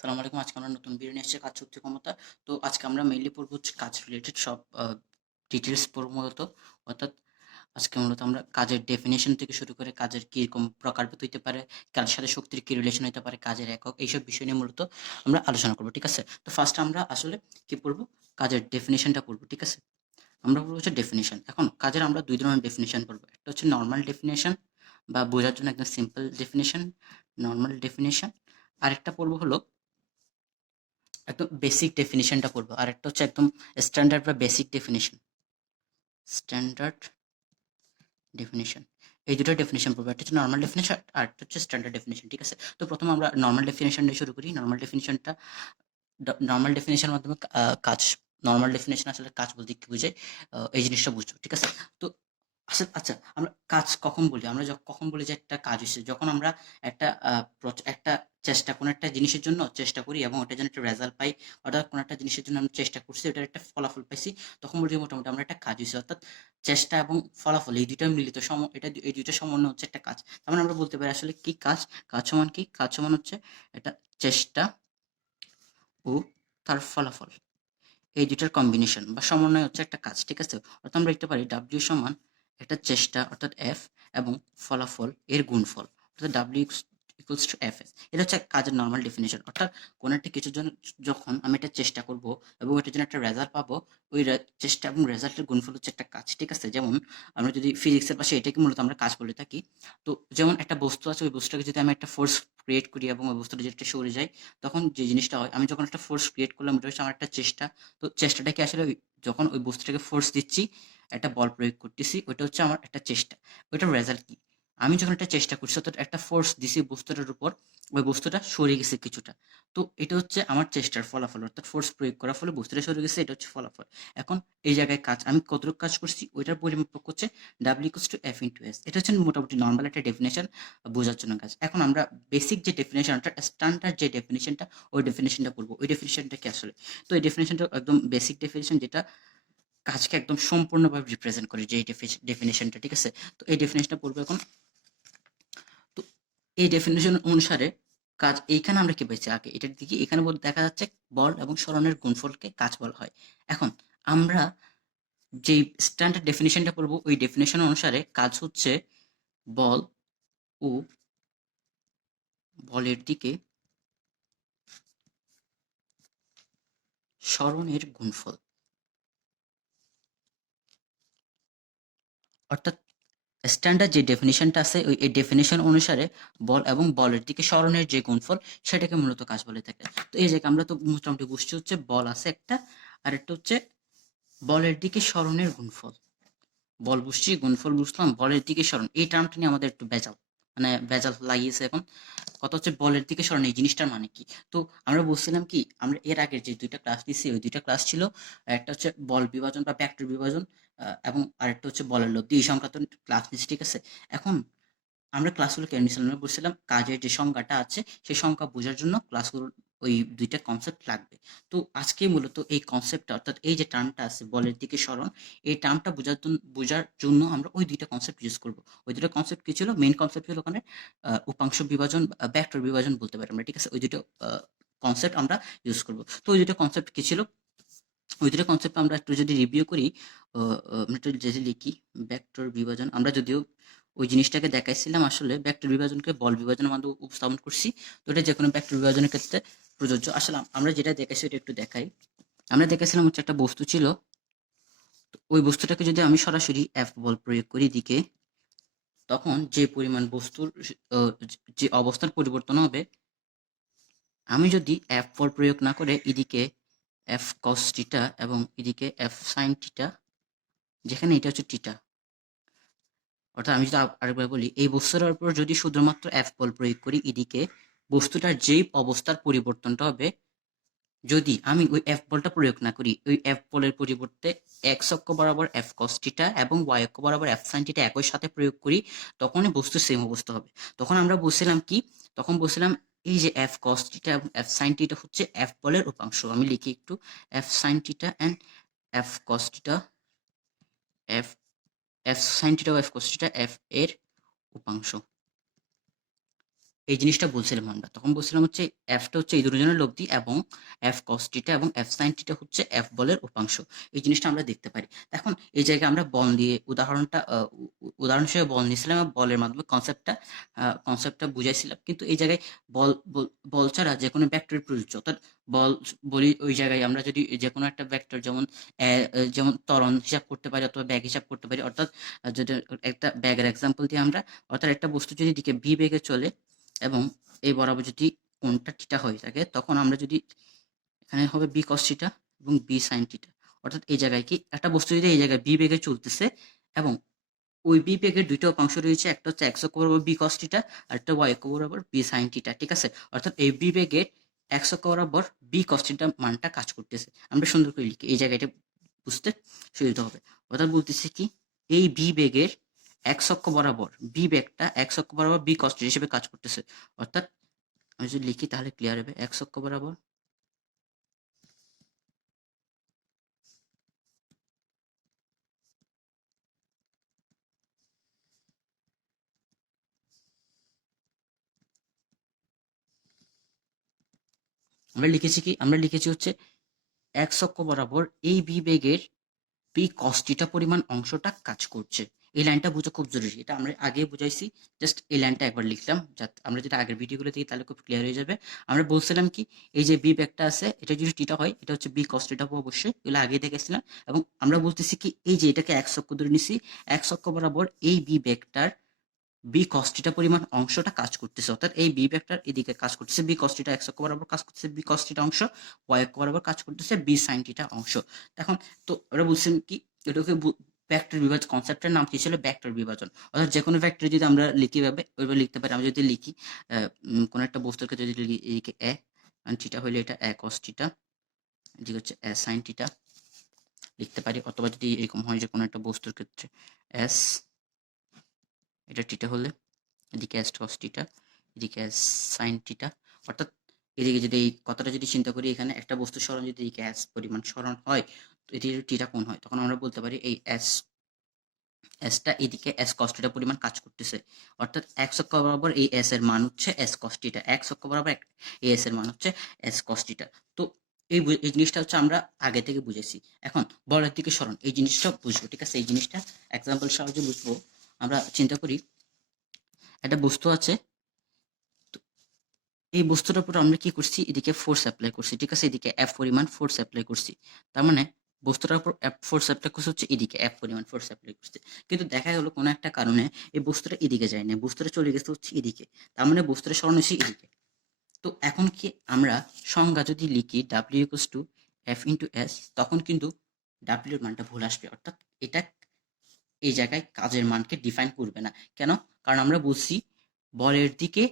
সালাম আলাইকুম। আজকে আমরা নতুন ভিডিও নিয়ে এসেছি কাজ শক্তি ক্ষমতা। তো আজকে আমরা মেইনলি পড়বো হচ্ছে কাজ রিলেটেড সব ডিটেইলস পড়বো মূলত। অর্থাৎ আজকে মূলত আমরা কাজের ডেফিনিশন থেকে শুরু করে কাজের কিরকম প্রকারভেদ হইতে পারে, কাজের সাথে শক্তির কি রিলেশন হইতে পারে, কাজের একক, এইসব বিষয় নিয়ে মূলত আমরা আলোচনা করবো। ঠিক আছে? তো ফার্স্ট আমরা আসলে কি পড়বো? কাজের ডেফিনিশনটা পড়বো। ঠিক আছে? আমরা পড়বো হচ্ছে ডেফিনিশন। এখন কাজের আমরা ২ ধরনের ডেফিনিশন পড়বো। একটা হচ্ছে নরমাল ডেফিনিশন বা বোঝার জন্য একদম সিম্পল ডেফিনিশন, নরমাল ডেফিনিশন। আরেকটা পড়বো হলো একদম বেসিক ডেফিনিশনটা পড়বো। আরেকটা হচ্ছে একদম স্ট্যান্ডার্ড বা বেসিক ডেফিনিশন, স্ট্যান্ডার্ড ডেফিনিশন। এই দুটো ডেফিনিশন পড়বো। একটা হচ্ছে নরমাল ডেফিনিশন আর একটা হচ্ছে স্ট্যান্ডার্ড ডেফিনিশন। ঠিক আছে? তো প্রথমে আমরা নরমাল ডেফিনিশন দিয়ে শুরু করি। নরমাল ডেফিনিশনটা নরমাল ডেফিনিশনের মাধ্যমে কাজ, নরমাল ডেফিনিশন আসলে কাজ বলতে কি বোঝায়, এই জিনিসটা বুঝছো। ঠিক আছে? তো আসলে আচ্ছা, আমরা কাজ কখন বলি? আমরা কখন বলি যে একটা কাজ হইছে? যখন আমরা একটা একটা চেষ্টা কোনো একটা জিনিসের জন্য চেষ্টা করি এবং ওটার জন্য একটা রেজাল্ট পাই, অর্থাৎ কোনো একটা জিনিসের জন্য আমরা চেষ্টা করছি, ওটার একটা ফলাফল পাইছি, তখন বলি যে মোটামুটি আমরা একটা কাজ হইছে। অর্থাৎ চেষ্টা এবং ফলাফল এই ২ টা মিলিত এই ২ টা সমন্বয় হচ্ছে একটা কাজ। তার মানে আমরা বলতে পারি আসলে কি কাজ? কাজ সমান কি? কাজ সমান হচ্ছে একটা চেষ্টা ও তার ফলাফল। এই ২ টার কম্বিনেশন বা সমন্বয় হচ্ছে একটা কাজ। ঠিক আছে? অর্থাৎ আমরা লিখতে পারি W সমান একটা চেষ্টা অর্থাৎ F এবং ফলাফল এর গুণফল। অর্থাৎ W ইকুয়ালস টু FS। এটা হচ্ছে কাজের নরমাল ডেফিনিশন। অর্থাৎ কোনো একটা কিছুর জন্য যখন আমি একটা চেষ্টা করব এবং এটার জন্য একটা রেজাল্ট পাবো, ওই চেষ্টা এবং রেজাল্টের গুণফল হচ্ছে একটা কাজ। ঠিক আছে? যেমন আমরা যদি ফিজিক্সের পাশে এটাকে মূলত আমরা কাজ বলে থাকি। তো যেমন একটা বস্তু আছে, ওই বস্তুটাকে যদি আমি একটা ফোর্স ক্রিয়েট করি এবং ওই বস্তুটা যদি একটা সরে যায়, তখন যে জিনিসটা হয়, আমি যখন একটা ফোর্স ক্রিয়েট করলাম, ওটা হচ্ছে আমার একটা চেষ্টা। তো চেষ্টাটা কি আসলে যখন ওই বস্তুটাকে ফোর্স দিচ্ছি, একটা বল প্রয়োগ করতেছি, ওইটা হচ্ছে আমার একটা চেষ্টা। ওইটার রেজাল্ট কি? আমি যখন একটা চেষ্টা করছি অর্থাৎ একটা ফোর্স দিছি বস্তুটার উপর, ওই বস্তুটা সরে গেছে কিছুটা। তো এটা হচ্ছে আমার চেষ্টার ফলাফল। অর্থাৎ ফোর্স প্রয়োগ করার ফলে বস্তুটা সরে গেছে, এটা হচ্ছে ফলাফল। এখন এই জায়গায় কাজ আমি কতটুকু কাজ করছি ওইটার পরিমাপক হচ্ছে W = F × S। এটা হচ্ছে মোটামুটি নরমাল একটা ডেফিনিশন বোঝার জন্য কাজ। এখন আমরা বেসিক যে ডেফিনিশন অর্থাৎ স্ট্যান্ডার্ড যে ডেফিনিশনটা, ওই ডেফিনিশনটা পড়বো। ওই ডেফিনিশনটা কি আসলে? তো এই ডেফিনিশনটা একদম বেসিক ডেফিনিশন, যেটা কাজকে একদম সম্পূর্ণভাবে রিপ্রেজেন্ট করে, যে ডেফিনিশনটা। ঠিক আছে? তো এই ডেফিনিশনটা পড়বো এখন। তো এই ডেফিনিশন অনুসারে কাজ, এইখানে আমরা কি পেয়েছি আগে এটার দিকে, এখানে দেখা যাচ্ছে বল এবং সরণের গুণফলকে কাজ বলা হয়। এখন আমরা যেই স্ট্যান্ডার্ড ডেফিনিশনটা পড়বো, ওই ডেফিনিশন অনুসারে কাজ হচ্ছে বল ও বলের দিকে সরণের গুণফল। অর্থাৎ স্ট্যান্ডার্ড যে ডেফিনিশনটা আছে, এই ডেফিনিশন অনুসারে বল এবং বলের দিকে সরণের যে গুণফল, সেটাকে মূলত কাজ বলে থাকে। তো এই জায়গায় আমরা তো মোটামুটি বুঝছি হচ্ছে বল আছে একটা, আর একটা হচ্ছে বলের দিকে সরণের গুণফল। বল বুঝছি, গুণফল বুঝলাম, বলের দিকে সরণ এই টার্মটা নিয়ে আমাদের একটু ভেজাল লাগিয়েছে এখন। কথা হচ্ছে বলের দিকে সরণ এই জিনিসটার মানে কি? তো আমরা বলছিলাম কি, আমরা এর আগের যে ২ টা ক্লাস নিছি, ওই ২ টা ক্লাস ছিল, একটা হচ্ছে বল বিভাজন বা ভেক্টর বিভাজন, এবং আরেকটা হচ্ছে বলের লব্ধি, এই সংক্রান্ত ক্লাস নিছি। ঠিক আছে? এখন আমরা ক্লাসগুলো কেন নিছিলাম? আমরা বলছিলাম কাজের যে সংজ্ঞাটা আছে, সেই সংজ্ঞা বোঝার জন্য ক্লাসগুলো ওই ২ টা কনসেপ্ট লাগবে। তো আজকে মূলত এই কনসেপ্টটা অর্থাৎ এই যে টার্মটা আছে বলের দিকে সরণ, এই টার্মটা বোঝার জন্য আমরা ওই ২ টা কনসেপ্ট ইউজ করব। ওই ২ টা কনসেপ্ট কি ছিল? মেইন কনসেপ্ট ছিল ওখানে উপাংশ বিভাজন, ভেক্টর বিভাজন বলতে পারি আমরা। ঠিক আছে? ওই ২ টা কনসেপ্ট আমরা ইউজ করব। তো ওই ২ টা কনসেপ্ট কি ছিল? ওই ২ টা কনসেপ্ট আমরা একটু যদি রিভিউ করি, আমরা একটু যদি লিখি ভেক্টর বিভাজন। আমরা যদিও ওই জিনিসটাকে দেখাইছিলাম, আসলে ভেক্টর বিভাজনকে বল বিভাজনের মাধ্যমে উপস্থাপন করছি। তো এটা যেকোনো ভেক্টর বিভাজনের ক্ষেত্রে প্রযোজ্য। আসলে আমরা যেটা দেখাইছি ওটা একটু দেখাই। আমরা দেখাইছিলাম হচ্ছে একটা বস্তু ছিল। তো ওই বস্তুটাকে যদি আমি সরাসরি F বল প্রয়োগ করি দিকে, তখন যে পরিমাণ বস্তুর যে অবস্থার পরিবর্তন হবে, আমি যদি F বল প্রয়োগ না করে এদিকে F cos θ এবং এদিকে F sin θ, যেখানে এটা হচ্ছে থিটা, অর্থাৎ আমি যদি আরেকবার বলি, এই বস্তুটার উপর যদি শুধুমাত্র F বল প্রয়োগ করি, এদিকে বস্তুটার যেই অবস্থার পরিবর্তনটা হবে, যদি আমি ওই F বলটা প্রয়োগ না করি, ওই F বলের পরিবর্তে x অক্ষ বরাবর F cos θ এবং y অক্ষ বরাবর F sin θ একই সাথে প্রয়োগ করি, তখনই বস্তুর সেম অবস্থা হবে। তখন আমরা বলছিলাম কি? তখন বলছিলাম এই যে F cos θ এবং F sin θ হচ্ছে F বলের উপাংশ। আমি লিখি একটু, F sin θ and F cos θ, F F sin θ O F cos θ F এর উপাংশ। এই জিনিসটা বলছিলাম আমরা, তখন বলছিলাম হচ্ছে এফটা হচ্ছে এই দুজনের লব্ধি এবং এফ কস থিটা এবং এফ সাইন থিটা হচ্ছে এফ বলের উপাংশ। এই জিনিসটা আমরা দেখতে পারি। এখন এই জায়গায় আমরা বল দিয়ে উদাহরণ হিসেবে বল নিয়েছিলাম এবং বলের মাধ্যমে কনসেপ্টটা বুঝাইছিলাম, কিন্তু এই জায়গায় বল বল ছাড়া যে কোনো ভেক্টর প্রযোজ্য। অর্থাৎ বল বলি ওই জায়গায় আমরা যদি যে কোনো একটা ভেক্টর যেমন ত্বরণ হিসাব করতে পারি অথবা ব্যাগ হিসাব করতে পারি। অর্থাৎ যদি একটা ব্যাগের এক্সাম্পল দিয়ে আমরা, অর্থাৎ একটা বস্তু যদি দিকে ভি বেগে চলে এবং এই বরাবর যদি কোণটা থিটা হয়ে থাকে, তখন আমরা যদি এখানে হবে বি কস থিটা এবং বি সাইন থিটা। অর্থাৎ এই জায়গায় কি একটা বস্তু যদি এই জায়গায় বি বেগে চলতেছে এবং ওই বি বেগের দুইটা অংশ রয়েছে, একটা হচ্ছে এক্স অক্ষ বরাবর বি কস থিটা আর একটা ওয়াই অক্ষ বরাবর বি সাইন থিটা, ঠিক আছে। অর্থাৎ এই বি বেগের এক্স অক্ষ বরাবর বি কস থিটা মানটা কাজ করতেছে। আমরা সুন্দর করে লিখি, এই জায়গাটা বুঝতে সুবিধা হবে। অর্থাৎ বলতেছে কি এই বি বেগের এক্স অক্ষ বরাবর বি বেগটা এক্স অক্ষ বরাবর বি কস থিটা হিসেবে কাজ করতেছে। অর্থাৎ আমি যদি লিখি তাহলে ক্লিয়ার হবে। এক্স অক্ষ বরাবর আমরা লিখেছি হচ্ছে এক্স অক্ষ বরাবর এই বি বেগের পি কস থিটা পরিমাণ অংশটা কাজ করছে। এই লাইনটা বোঝা খুব জরুরি, এটা আমরা আগে বুঝাইছি। জাস্ট এই লাইনটা একবার লিখলাম, যাতে আমরা যেটা আগের ভিডিওগুলো দেখি তাহলে খুব ক্লিয়ার হয়ে যাবে। আমরা বলছিলাম কি এই যে বি ব্যাগটা আছে এটা যদি থিটা হয় এটা হচ্ছে বি কস থিটা অবশ্যই, এগুলো আগে দেখেছিলাম। এবং আমরা বলতেছি কি এই যে এটাকে এক্স অক্ষ ধরে নিছি, এক্স অক্ষ বরাবর এই বি ব্যাগটার বি কস থিটা পরিমাণ অংশটা কাজ করতেছে। অর্থাৎ এই বি ভেক্টর এদিকে কাজ করতেছে বি কস থিটা, এক্স অক্ষ বরাবর কাজ করতেছে বি কস থিটা অংশ, ওয়াই অক্ষ বরাবর কাজ করতেছে বি সাইন থিটা অংশ। এখন তো ওরা বলছেন কি এটাকে ভেক্টর বিভাজন, কনসেপ্টের নাম কি ছিল ভেক্টর বিভাজন। অর্থাৎ যে কোনো ভেক্টর যদি আমরা লিখি ভাবে ওইভাবে লিখতে পারি। আমরা যদি লিখি কোনো একটা বস্তুর ক্ষেত্রে যদি লিখি এদিকে এ থিটা হলে এটা এ কস থিটা, এদিকে হচ্ছে এ সাইন থিটা লিখতে পারি। অথবা যদি এরকম হয় যে কোনো একটা বস্তুর ক্ষেত্রে এস এটা থিটা হলে এদিকে এস কস থিটা, এদিকে এস সাইন থিটা। অর্থাৎ এদিকে যদি এই কথাটা যদি চিন্তা করি, এখানে একটা বস্তুর সরণ যদি এদিকে এস পরিমাণ সরণ হয় তো এটি থিটা কোণ হয়, তখন আমরা বলতে পারি এই এসটা এদিকে এস কস থিটা পরিমাণ কাজ করতেছে। অর্থাৎ এক্স অক্ষ বরাবর এই এস এর মান হচ্ছে এস কস থিটা, এক্স অক্ষ বরাবর এই এস এর মান হচ্ছে এস কস থিটা। তো এই জিনিসটা হচ্ছে আমরা আগে থেকে বুঝেছি। এখন বলের দিকে সরণ এই জিনিসটা বুঝবো, ঠিক আছে। এই জিনিসটা এক্সাম্পল সাহায্যে বুঝবো। আমরা চিন্তা করি একটা বস্তু আছে, এই বস্তুটার উপর আমরা কি করছি এদিকে ফোর্স অ্যাপ্লাই করছি, ঠিক আছে। এদিকে এফ পরিমাণ ফোর্স অ্যাপ্লাই করছি, তার মানে বস্তুটার উপর এফ ফোর্স অ্যাপ্লাই করছে হচ্ছে এদিকে এফ পরিমাণ ফোর্স অ্যাপ্লাই করছে। কিন্তু দেখা গেল কোনো একটা কারণে এই বস্তুটা এদিকে যায় না, বস্তুটা চলে গেছে হচ্ছে এদিকে, তার মানে বস্তুটা সরানো হচ্ছে এদিকে। তো এখন কি আমরা সংজ্ঞা যদি লিখি W equals to F into S, তখন কিন্তু ডাব্লিউ এর মানটা ভুল আসবে। অর্থাৎ এটা এই জায়গায় কাজের মানকে ডিফাইন করবে না। কেন? কারণ আমরা বলছি বলের দিকে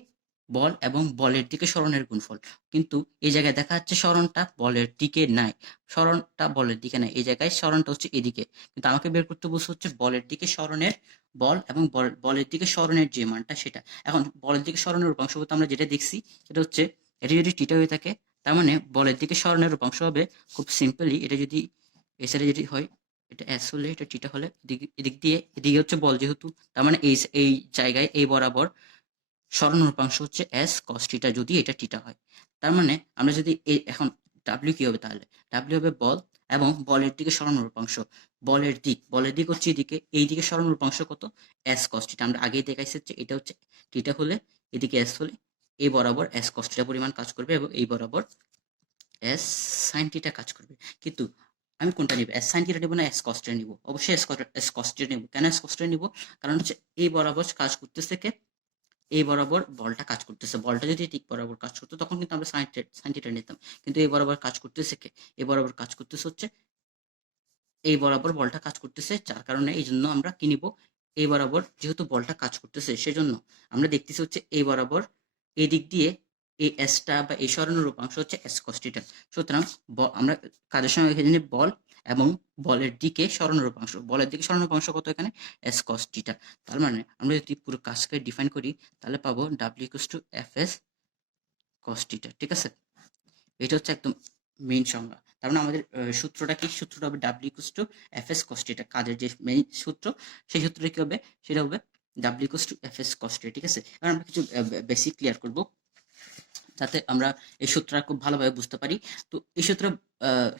বল এবং বলের দিকে সরণের গুণফল, কিন্তু এই জায়গায় দেখা যাচ্ছে সরণটা বলের দিকে নাই, সরণটা বলের দিকে নাই, এই জায়গায় সরণটা হচ্ছে এদিকে। কিন্তু আমাকে বের করতে বলছে হচ্ছে বলের দিকে সরণের বল এবং বলের দিকে সরণের যে মানটা সেটা। এখন বলের দিকে সরণের উপাংশ বলতে আমরা যেটা দেখছি সেটা হচ্ছে এটা যদি টিটা হয়ে থাকে, তার মানে বলের দিকে সরণের উপাংশ হবে খুব সিম্পলি, এটা যদি এই সাইডে যদি হয় এটা এস হলে এটা টিটা হলে এদিক দিয়ে এদিকে হচ্ছে বল, যেহেতু তার মানে এই জায়গায় এই বরাবর সরণ রূপাংশ হচ্ছে এস কস টিটা যদি এটা টিটা হয়। তার মানে আমরা যদি এখন ডাব্লিউ কি হবে, তাহলে ডাব্লিউ হবে বল এবং বলের দিকে সরণ রূপাংশ, বলের দিক হচ্ছে এদিকে, এই দিকে সরণ রূপাংশ কত এস কস টিটা। আমরা আগেই দেখাইছি হচ্ছে এটা হচ্ছে টিটা হলে এদিকে এস হলে এই বরাবর এস কস টিটা পরিমাণ কাজ করবে এবং এই বরাবর এস সাইন টিটা কাজ করবে। কিন্তু আমি কোনটা নিব, এস সাইন টিটা নিব না এস কস টিটা নিব? অবশ্যই এস কস টিটা নিব। কেন এস কস টিটা নিব? কারণ হচ্ছে এই বরাবর কাজ করতেছে কে, এই বরাবর বলটা কাজ করতেছে। বলটা যদি ঠিক বরাবর কাজ করতো তখন কিন্তু আমরা সাইন থিটা নিতাম, কিন্তু এই বরাবর কাজ করতেছে কে, এই বরাবর কাজ করতেছে হচ্ছে এই বরাবর বলটা কাজ করতেছে, যার কারণে এই জন্য আমরা কি নিব, এই বরাবর যেহেতু বলটা কাজ করতেছে সেজন্য আমরা দেখতেছি হচ্ছে এই বরাবর এই দিক দিয়ে এই এসটা বা এই সরণের রূপাংশ হচ্ছে এস কস থিটা। সুতরাং আমরা কাজের সময় এখানে বল এবং বলের দিকে সরণ রূপাংশ, বলের দিকে সরণ রূপাংশ কত এখানে এস কস থিটা। তার মানে আমরা যদি পুরো কাজকে ডিফাইন করি তাহলে পাবো W equals to F S cos theta, ঠিক আছে। এটা হচ্ছে একদম মেইন সংজ্ঞা। তার মানে আমাদের সূত্রটা কি, সূত্রটা হবে W equals to F S cos theta. কাজের যে মেইন সূত্র সেই সূত্রটা কি হবে, সেটা হবে W equals to F S cos theta, ঠিক আছে। এবার আমরা কিছু বেসিক ক্লিয়ার করব যাতে আমরা এই সূত্রটা খুব ভালোভাবে বুঝতে পারি। তো এই সূত্র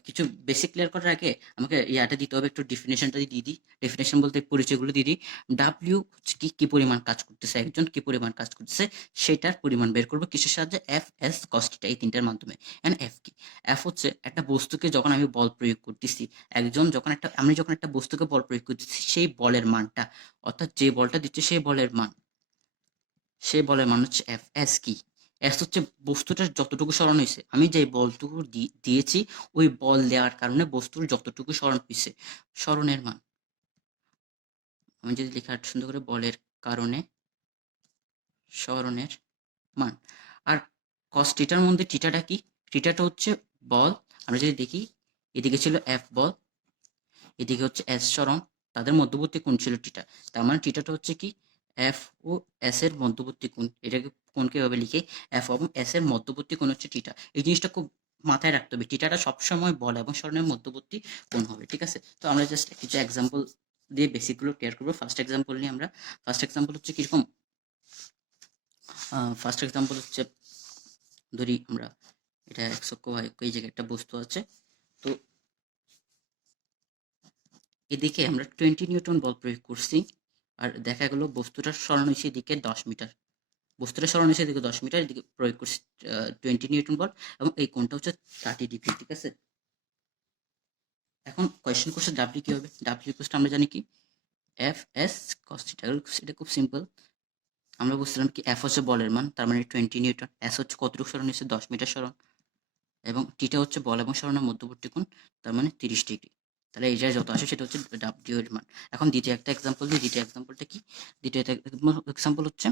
কিছু বেসিক ক্লিয়ার করার আগে আমাকে ইয়াটা দিতে হবে, একটু ডেফিনেশনটা দিয়ে দিই। ডেফিনেশন বলতে পরিচয়গুলো দিয়ে দিই। ডাব্লিউ হচ্ছে কি পরিমাণ কাজ করতেছে, একজন কি পরিমাণ কাজ করতেছে সেটার পরিমাণ বের করবো কিসের সাহায্যে, এফ এস কস থিটা, এই তিনটার মাধ্যমে। এন্ড এফ কি, এফ হচ্ছে একটা বস্তুকে যখন আমি বল প্রয়োগ করতেছি, আমি যখন একটা বস্তুকে বল প্রয়োগ করতেছি সেই বলের মানটা, অর্থাৎ যে বলটা দিচ্ছে সেই বলের মান, হচ্ছে এফ। এস কি, এস হচ্ছে বস্তুটার যতটুকু সরণ হয়েছে, আমি যে বলটুকু দিয়েছি ওই বল দেওয়ার কারণে বস্তুর যতটুকু সরণ হয়েছে সরণের মান। আমি যদি লেখা সুন্দর করে, বলের কারণে সরণের মান। আর কস থিটার মধ্যে থিটাটা কি, থিটাটা হচ্ছে বল। আমরা যদি দেখি, এদিকে ছিল এফ বল, এদিকে হচ্ছে এস সরণ, তাদের মধ্যবর্তী কোণ ছিল থিটা। তার মানে থিটাটা হচ্ছে কি, এফ ও এস এর মধ্যবর্তী কোণ। এটাকে কোণকে এভাবে লিখে, এফ এবং এস এর মধ্যবর্তী কোণ হচ্ছে থিটা। এই জিনিসটা খুব মাথায় রাখতে হবে, থিটাটা সবসময় বল এবং সরণের মধ্যবর্তী কোণ হবে, ঠিক আছে। তো আমরা জাস্ট কিছু এক্সাম্পল দিয়ে বেসিকগুলো ক্লিয়ার করবো। ফার্স্ট এক্সাম্পল নিয়ে আমরা, ফার্স্ট এক্সাম্পল হচ্ছে কিরকম, ফার্স্ট এক্সাম্পল হচ্ছে ধরি আমরা, এটা এক্স অক্ষ ওয়াই অক্ষ, এই জায়গায় একটা বস্তু আছে। তো এদিকে আমরা 20 নিউটন বল প্রয়োগ করছি, আর দেখা গেল বস্তুটার সরণ হয়েছে এদিকে 10 মিটার, বস্তুটার সরণ হয়েছে এদিকে 10 মিটার, এদিকে প্রয়োগ করছি 20 নিউটন বল, এবং এই কোণটা হচ্ছে 30 ডিগ্রি, ঠিক আছে। এখন কোয়েশ্চেন করছে ডাব্লিউ কি হবে, ডাব্লিউ ইকুয়ালস আমরা জানি কি, এফ এস কস থিটা। এটা খুব সিম্পল, আমরা বুঝছিলাম কি, এফ হচ্ছে বলের মান, তার মানে 20 নিউটন, এস হচ্ছে কতটুকু সরণ হয়েছে 10 মিটার সরণ, এবং টিটা হচ্ছে বল এবং সরণের মধ্যবর্তী কোণ, তার মানে 30 ডিগ্রি। তাহলে এই জায়গায় যত আসে সেটা হচ্ছে ডাব্লিউ এর মান। এখন দ্বিতীয় একটা এক্সাম্পল দিই, দ্বিতীয় এক্সাম্পলটা কি, দ্বিতীয় এক্সাম্পল হচ্ছে